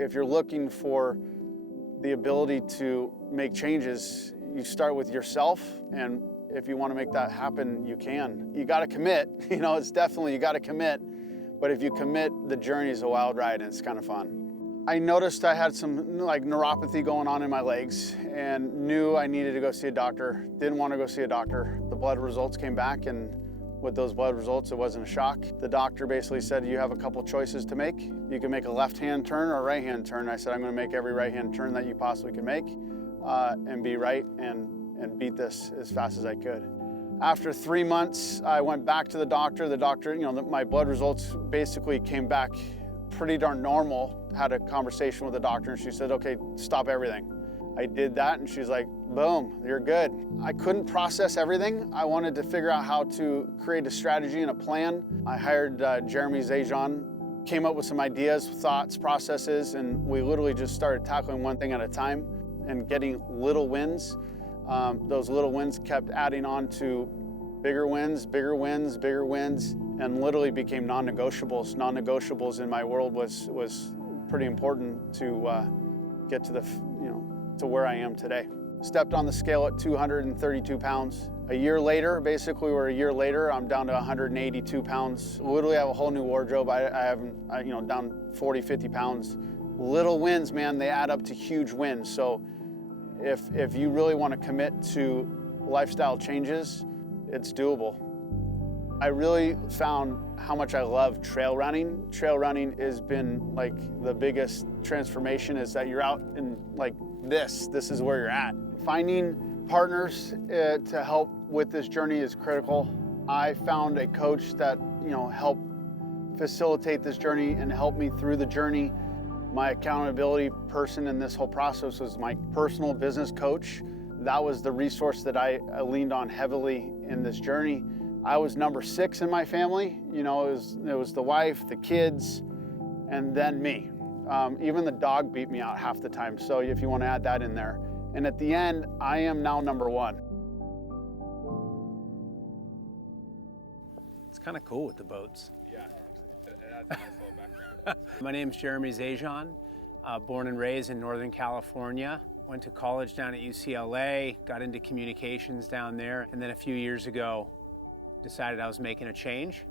if you're looking for the ability to make changes, you start with yourself, and if you want to make that happen, you can. You got to commit. It's definitely, you got to commit. But if you commit, the journey is a wild ride, and it's kind of fun. I noticed I had some neuropathy going on in my legs and knew I needed to go see a doctor. Didn't want to go see a doctor. The blood results came back, and with those blood results, it wasn't a shock. The doctor basically said, you have a couple choices to make. You can make a left-hand turn or a right-hand turn. I said, I'm going to make every right-hand turn that you possibly can make and be right and beat this as fast as I could. After 3 months, I went back to the doctor. The doctor, my blood results basically came back pretty darn normal. Had a conversation with the doctor, and she said, okay, stop everything. I did that, and she's like, boom, you're good. I couldn't process everything. I wanted to figure out how to create a strategy and a plan. I hired Jeromy Zajonc, came up with some ideas, thoughts, processes, and we literally just started tackling one thing at a time and getting little wins. Those little wins kept adding on to bigger wins, bigger wins, bigger wins, and literally became non-negotiables. Non-negotiables in my world was pretty important to get to to where I am today. Stepped on the scale at 232 pounds. A year later, I'm down to 182 pounds. Literally have a whole new wardrobe. I haven't, down 40, 50 pounds. Little wins, man, they add up to huge wins. So if you really want to commit to lifestyle changes, it's doable. I really found how much I love trail running. Trail running has been like the biggest transformation, is that you're out in this is where you're at. Finding partners to help with this journey is critical. I found a coach that helped facilitate this journey and help me through the journey. My accountability person in this whole process was my personal business coach. That was the resource that I leaned on heavily in this journey. I was number 6 in my family. It was the wife, the kids, and then me. Even the dog beat me out half the time, so if you want to add that in there. And at the end, I am now number 1. It's kind of cool with the boats. Yeah, it adds a nice little background. My name's Jeromy Zajonc, born and raised in Northern California. Went to college down at UCLA, got into communications down there, and then a few years ago, decided I was making a change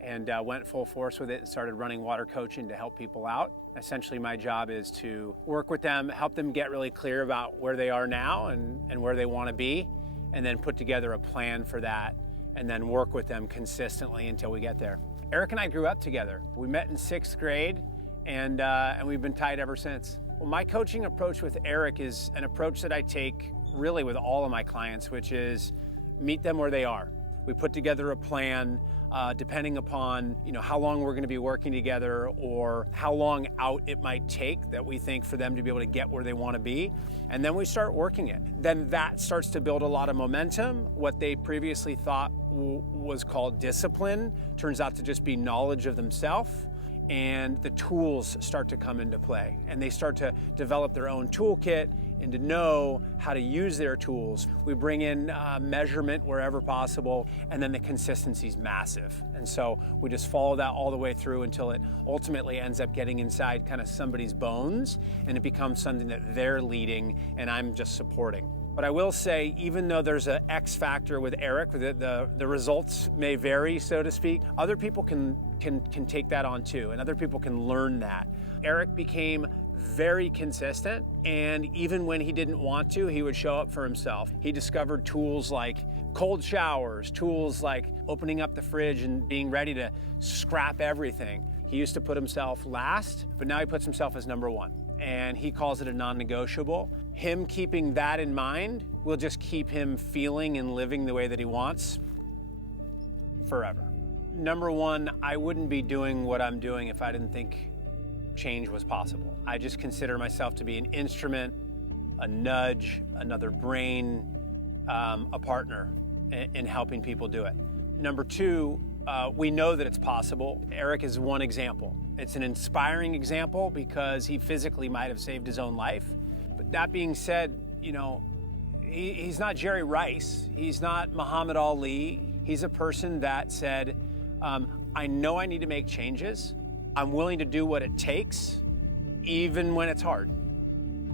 and went full force with it and started running water coaching to help people out. Essentially, my job is to work with them, help them get really clear about where they are now and where they want to be, and then put together a plan for that, and then work with them consistently until we get there. Eric and I grew up together. We met in 6th grade, and we've been tight ever since. Well, my coaching approach with Eric is an approach that I take really with all of my clients, which is meet them where they are. We put together a plan depending upon how long we're going to be working together or how long out it might take that we think for them to be able to get where they want to be. And then we start working it. Then that starts to build a lot of momentum. What they previously thought was called discipline turns out to just be knowledge of themselves. And the tools start to come into play, and they start to develop their own toolkit and to know how to use their tools. We bring in measurement wherever possible, and then the consistency is massive. And so we just follow that all the way through until it ultimately ends up getting inside kind of somebody's bones, and it becomes something that they're leading and I'm just supporting. But I will say, even though there's an X factor with Eric, the results may vary, so to speak, other people can take that on too, and other people can learn that. Eric became very consistent, and even when he didn't want to, he would show up for himself. He discovered tools like cold showers, tools like opening up the fridge and being ready to scrap everything. He used to put himself last, but now he puts himself as number 1. And he calls it a non-negotiable. Him keeping that in mind will just keep him feeling and living the way that he wants forever. Number 1, I wouldn't be doing what I'm doing if I didn't think change was possible. I just consider myself to be an instrument, a nudge, another brain, a partner in helping people do it. Number 2, we know that it's possible. Eric is one example. It's an inspiring example because he physically might have saved his own life. But that being said, he's not Jerry Rice. He's not Muhammad Ali. He's a person that said, I know I need to make changes. I'm willing to do what it takes, even when it's hard.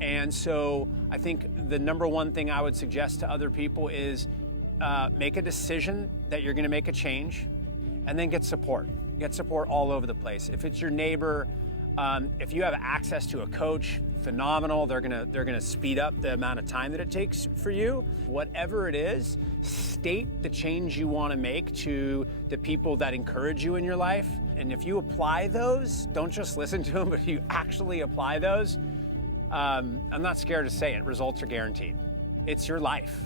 And so I think the number one thing I would suggest to other people is make a decision that you're going to make a change, and then get support. Get support all over the place. If it's your neighbor, if you have access to a coach, phenomenal. They're gonna speed up the amount of time that it takes for you. Whatever it is, state the change you want to make to the people that encourage you in your life. And if you apply those, don't just listen to them, but you actually apply those, I'm not scared to say it, results are guaranteed. It's your life.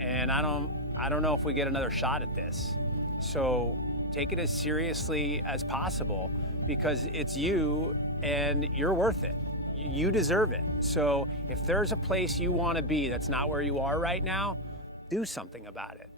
And I don't know if we get another shot at this. So take it as seriously as possible, because it's you and you're worth it. You deserve it. So if there's a place you want to be that's not where you are right now, do something about it.